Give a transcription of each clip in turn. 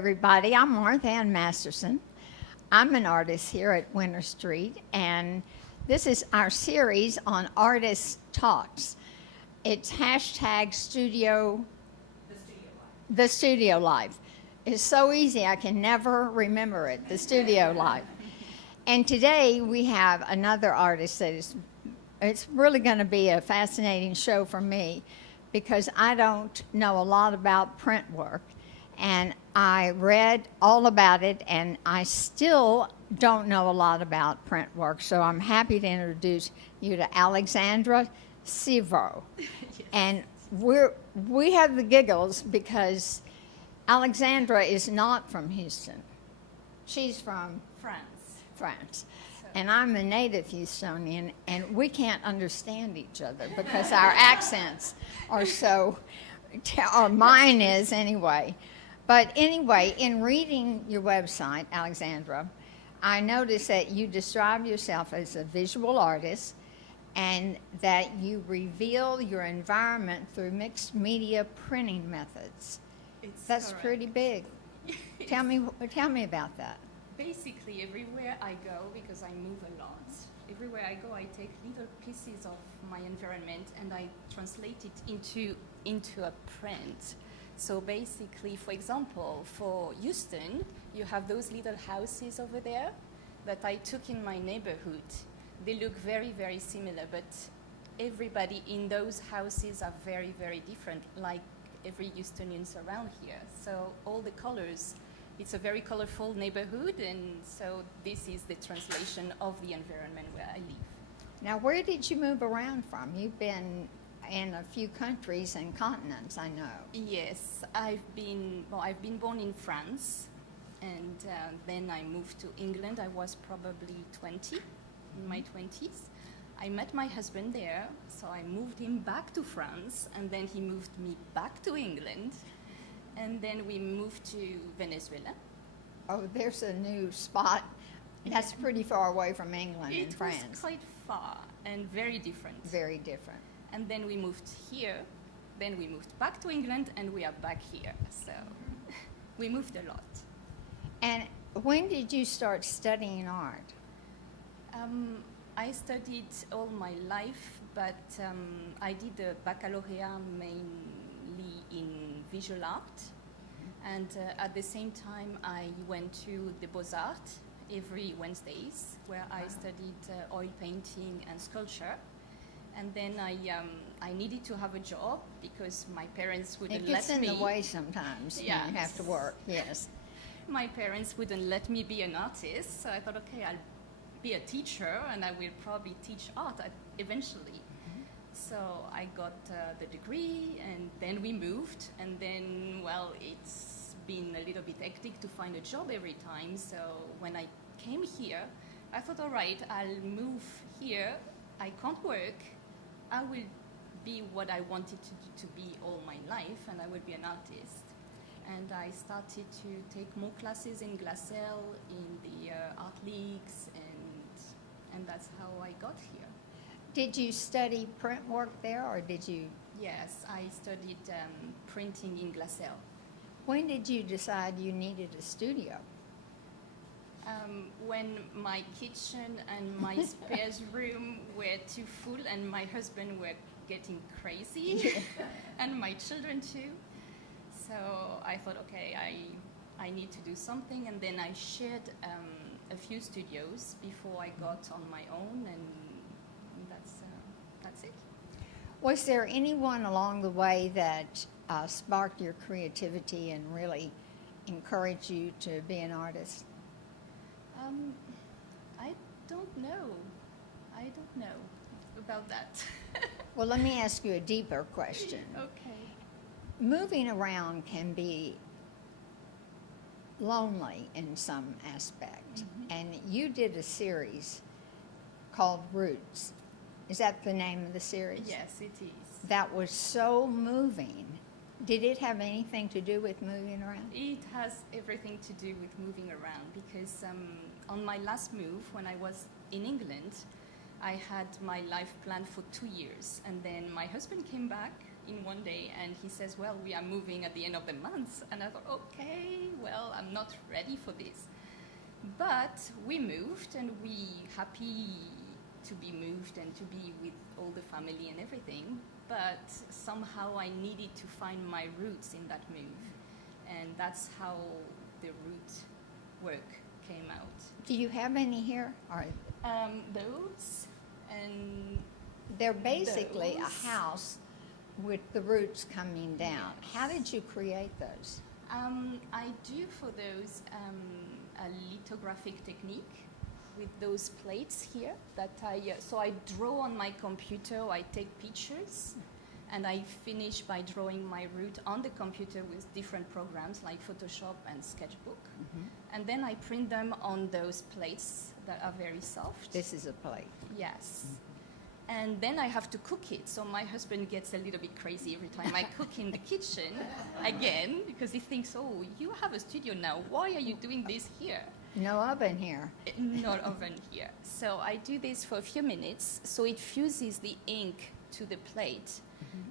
everybody. I'm Martha Ann Masterson. I'm an artist here at Winter Street, and this is our series on Artist Talks. It's hashtag studio, the studio life. It's so easy, I can never remember it, the studio life. And today we have another artist that it's really going to be a fascinating show for me because I don't know a lot about print work. And I read all about it, and I still don't know a lot about print work. So I'm happy to introduce you to Alexandra Sivov. Yes. And we have the giggles because Alexandra is not from Houston. She's from France. And I'm a native Houstonian, and we can't understand each other because our accents are so, or mine is anyway. But anyway, in reading your website, Alexandra, I noticed that you describe yourself as a visual artist and that you reveal your environment through mixed media printing methods. That's correct. Pretty big. Tell me about that. Basically, everywhere I go, because I move a lot, everywhere I go, I take little pieces of my environment and I translate it into a print. So basically, for example, for Houston, you have those little houses over there that I took in my neighborhood. They look very, very similar, but everybody in those houses are very, very different, like every Houstonians around here. So all the colors, it's a very colorful neighborhood, and so this is the translation of the environment where I live. Now, where did you move around from? You've been in a few countries and continents, I know. Yes, I've been born in France, and then I moved to England. I was probably 20, in my 20s. I met my husband there, so I moved him back to France, and then he moved me back to England, and then we moved to Venezuela. Oh, there's a new spot. That's pretty far away from England and France. It was quite far and very different. Very different. And then we moved here, then we moved back to England, and we are back here. So we moved a lot. And when did you start studying art? I studied all my life, but I did a baccalaureate mainly in visual art. And at the same time, I went to the Beaux-Arts every Wednesdays, where I studied oil painting and sculpture. And then I needed to have a job because my parents wouldn't let me. It gets in the way sometimes. Yeah. You have to work, yes. My parents wouldn't let me be an artist, so I thought, okay, I'll be a teacher and I will probably teach art eventually. Mm-hmm. So I got the degree, and then we moved, and then, well, it's been a little bit hectic to find a job every time. So when I came here, I thought, all right, I'll move here. I can't work. I will be what I wanted to be all my life, and I will be an artist. And I started to take more classes in Glassell, in the art leagues, and that's how I got here. Did you study print work there, or did you? Yes, I studied printing in Glassell. When did you decide you needed a studio? When my kitchen and my spare room were too full and my husband were getting crazy and my children too. So I thought, okay, I need to do something, and then I shared a few studios before I got on my own, and that's it. Was there anyone along the way that sparked your creativity and really encouraged you to be an artist? I don't know. I don't know about that. Well, let me ask you a deeper question. Okay. Moving around can be lonely in some aspect, and you did a series called Roots. Is that the name of the series? Yes, it is. That was so moving. Did it have anything to do with moving around? It has everything to do with moving around because on my last move, when I was in England, I had my life planned for 2 years. And then my husband came back in one day, and he says, well, we are moving at the end of the month. And I thought, okay, well, I'm not ready for this. But we moved, and we happy to be moved and to be with all the family and everything. But somehow I needed to find my roots in that move. And that's how the root work came out. Do you have any here? Or Those and they're basically those. a house with the roots coming down. Yes. How did you create those? I do for those a lithographic technique with those plates here that so I draw on my computer, I take pictures, and I finish by drawing my root on the computer with different programs like Photoshop and Sketchbook. And then I print them on those plates that are very soft. This is a plate. Yes. And then I have to cook it. So my husband gets a little bit crazy every time I cook in the kitchen again, because he thinks, oh, you have a studio now. Why are you doing this here? No oven here. Not oven here. So I do this for a few minutes. So it fuses the ink to the plate.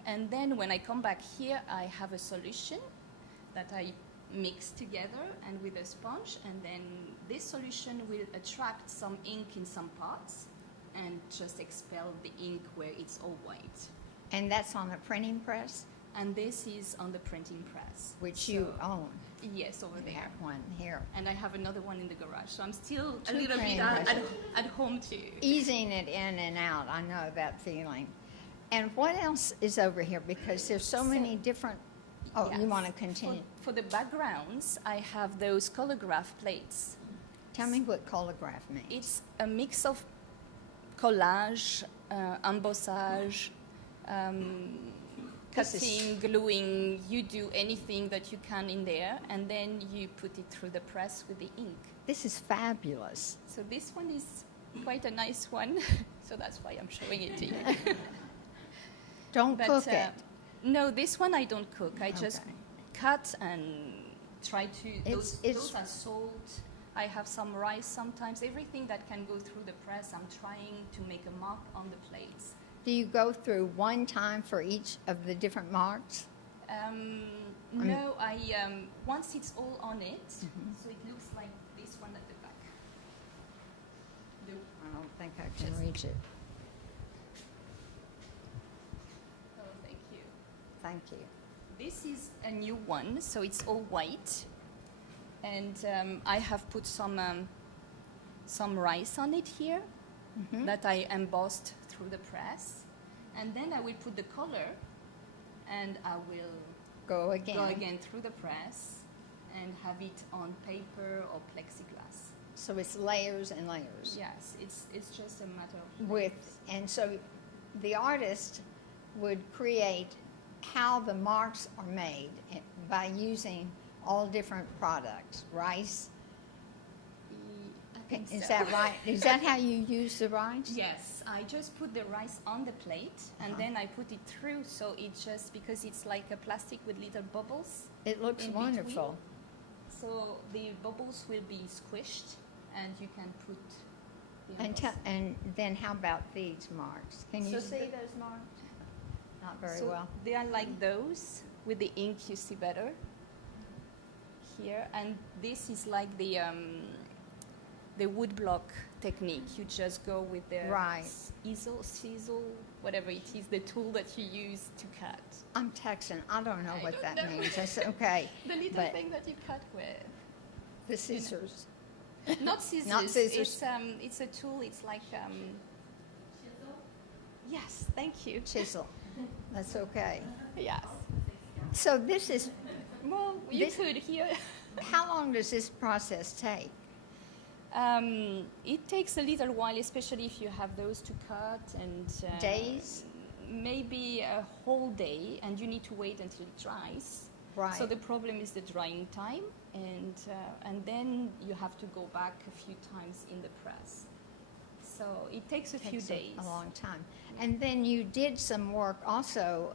And then when I come back here, I have a solution that I mix together and with a sponge. And then this solution will attract some ink in some parts and just expel the ink where it's all white. And that's on a printing press, And this is on the printing press. which you own. Yes, over You there. have one here. And I have another one in the garage. So I'm still a Two little bit printing at, presses. at home too. Easing it in and out, I know that feeling. And what else is over here? Because there's so many different, oh, you Yes. want to continue? For the backgrounds, I have those colorgraph plates. Tell me what colorgraph means. It's a mix of collage, embossage, This is- cutting, gluing. You do anything that you can in there, and then you put it through the press with the ink. This is fabulous. So this one is quite a nice one. So that's why I'm showing it to you. Don't But, cook it. No, this one I don't cook. I just Okay. cut and try to. Those it's- are salt. I have some rice sometimes. Everything that can go through the press, I'm trying to make a mark on the plates. Do you go through one time for each of the different marks? No, I once it's all on it, Mm-hmm. so it looks like this one at the back. I don't think I can Just- reach it. Oh, thank you. Thank you. This is a new one, so it's all white, and I have put some rice on it here Mm-hmm. that I embossed through the press, and then I will put the color, and I will Go again. go again through the press and have it on paper or plexiglass. So it's layers and layers. Yes, it's just a matter of And so the artist would create how the marks are made by using all different products, rice. I think Is so. that right? Is that how you use the rice? Yes, I just put the rice on the plate and then I put it through, so it just, because it's like a plastic with little bubbles, It looks in wonderful. so the bubbles will be squished and you can put the And then how about these marks? Can you So see the- those marks? Not very So well. they are like those with the ink, you see better here, and this is like the wood block technique. You just go with the Right. chisel, whatever it is, the tool that you use to cut. I'm Texan. I don't know I what don't that know. means. That's okay. The little But thing that you cut with. the scissors. Not scissors. Not scissors. It's a tool. It's like yes, thank you. Chisel. That's okay. Yes. So this is, Well, you This- could here. how long does this process take? It takes a little while, especially if you have those to cut and Days? Maybe a whole day, and you need to wait until it dries. Right. So the problem is the drying time, and then you have to go back a few times in the press. So it takes a few Takes days. a long time. And then you did some work also.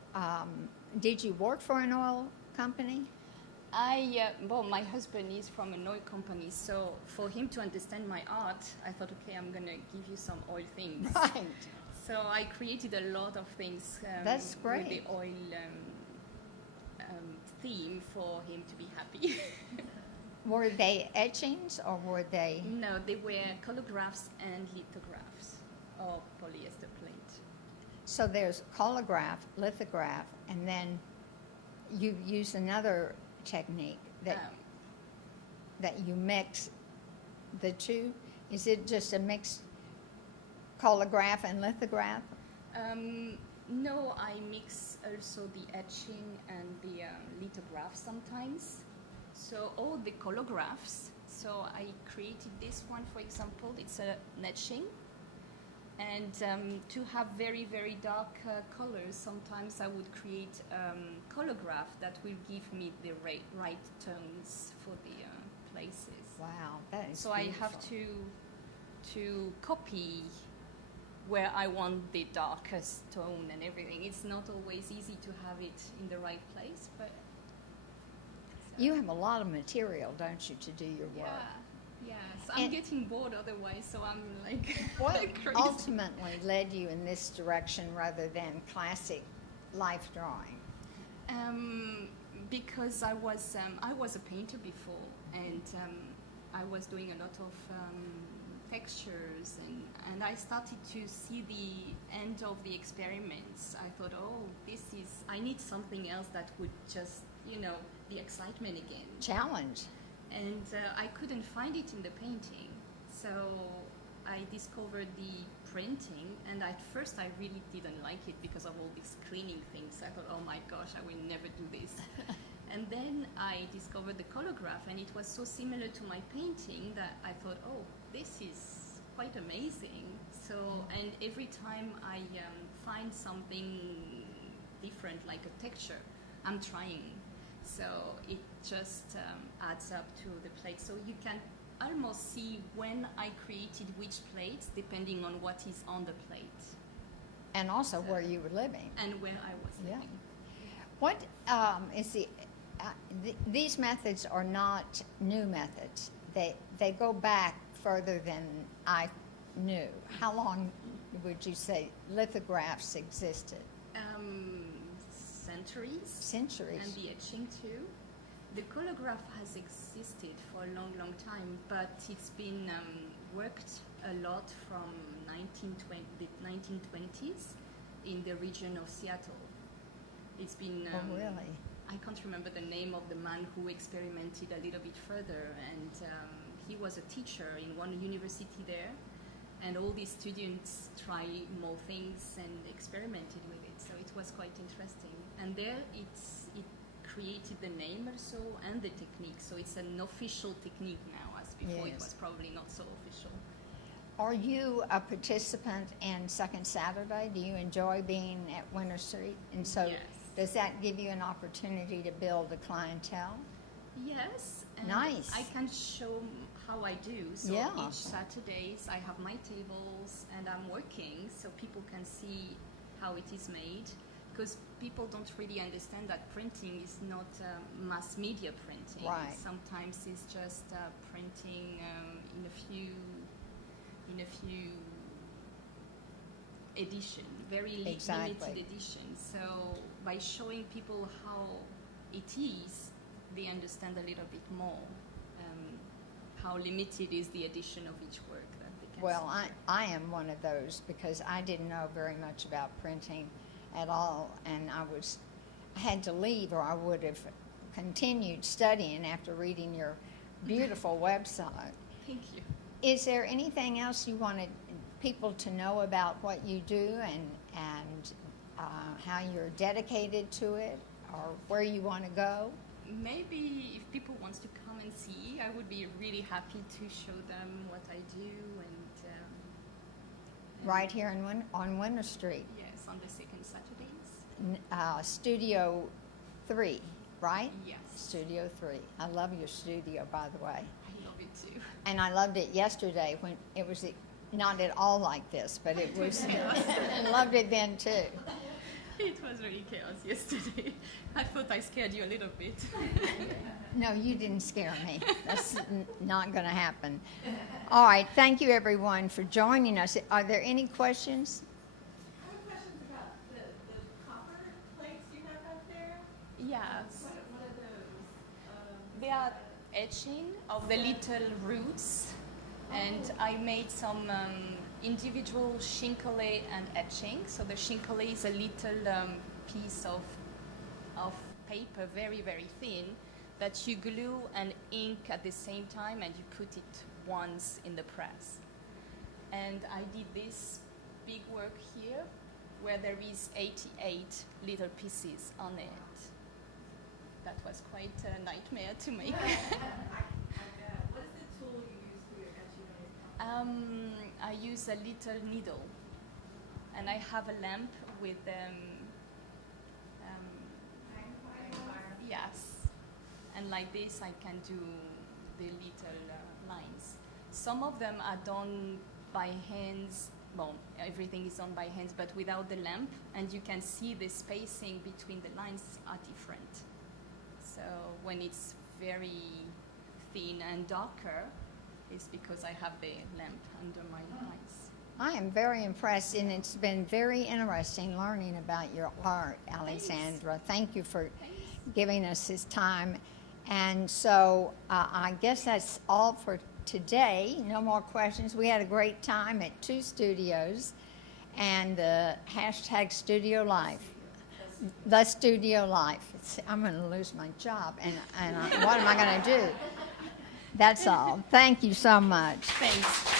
Did you work for an oil company? Well, my husband is from an oil company, so for him to understand my art, I thought, okay, I'm gonna give you some oil things. Right. So I created a lot of things That's great. with the oil theme for him to be happy. Were they etchings or were they? No, they were collagraphs and lithographs or polyester plate. So there's colograph, lithograph, and then you use another technique that you mix the two. Is it just a mixed colograph and lithograph? No, I mix also the etching and the lithograph sometimes. So all the collagraphs. So I created this one, for example. It's an etching. And to have very, very dark colors, sometimes I would create collograph that will give me the right tones for the places. Wow, that is So beautiful. I have to copy where I want the darkest tone and everything. It's not always easy to have it in the right place, but You have a lot of material, don't you, to do your work? yeah. So I'm And- getting bored otherwise, so I'm like What crazy. ultimately led you in this direction rather than classic life drawing? Because I was a painter before, and I was doing a lot of textures, and I started to see the end of the experiments. I thought, I need something else that would just, the excitement again. Challenge. And I couldn't find it in the painting, so I discovered the printing, and at first I really didn't like it because of all these cleaning things. I thought, oh my gosh, I will never do this. And then I discovered the colograph, and it was so similar to my painting that I thought, oh, this is quite amazing. So, and every time I find something different, like a texture, I'm trying. So it just adds up to the plate. So you can almost see when I created which plates, depending on what is on the plate And also where you were living. and where I was Yeah. living. What is these methods are not new methods. They go back further than I knew. How long would you say lithographs existed? Centuries. Centuries. And the etching too. The colograph has existed for a long, long time, but it's been worked a lot from the 1920s in the region of Seattle. It's been. Oh, really? I can't remember the name of the man who experimented a little bit further, and he was a teacher in one university there, and all these students tried more things and experimented with it, so it was quite interesting. And there it created the name also and the technique, so it's an official technique now, as before it Yes. was probably not so official. Are you a participant in Second Saturday? Do you enjoy being at Winter Street? And so Yes. does that give you an opportunity to build a clientele? Yes, and Nice. I can show how I do. So Yeah. each Saturdays I have my tables and I'm working so people can see how it is made, because people don't really understand that printing is not mass media printing. Right. Sometimes it's just printing in a few edition, very Exactly. limited edition. So by showing people how it is, they understand a little bit more how limited is the edition of each work that they can Well, see. I am one of those because I didn't know very much about printing at all, and I had to leave, or I would have continued studying after reading your beautiful website. Thank you. Is there anything else you wanted people to know about what you do and how you're dedicated to it, or where you want to go? Maybe if people want to come and see, I would be really happy to show them what I do and Right here on Winter Street, yes, on the second Saturdays. Studio 3, right? Yes, Studio 3. I love your studio, by the way. I love it too. And I loved it yesterday when it was not at all like this, but it was. I loved it then too. It was really chaos yesterday. I thought I scared you a little bit. No, you didn't scare me. That's not going to happen. All right. Thank you, everyone, for joining us. Are there any questions? Yes. They are etching of the little roots, and I made some individual chinkole and etching. So the chinkole is a little piece of paper, very, very thin, that you glue and ink at the same time, and you put it once in the press. And I did this big work here, where there is 88 little pieces on it. That was quite a nightmare to make. What is the tool you use for your etching? I use a little needle, and I have a lamp with yes, and like this I can do the little lines. Some of them are done by hands. Well, everything is done by hands, but without the lamp, and you can see the spacing between the lines are different. So when it's very thin and darker, it's because I have the lamp under my lines. I am very impressed, and it's been very interesting learning about your art, Alexandra. Thank you for giving us this time. And so I guess that's all for today. No more questions. We had a great time at 2 studios, and the hashtag Studio Life. The Studio Life. I'm going to lose my job, and what am I going to do? That's all. Thank you so much. Thanks.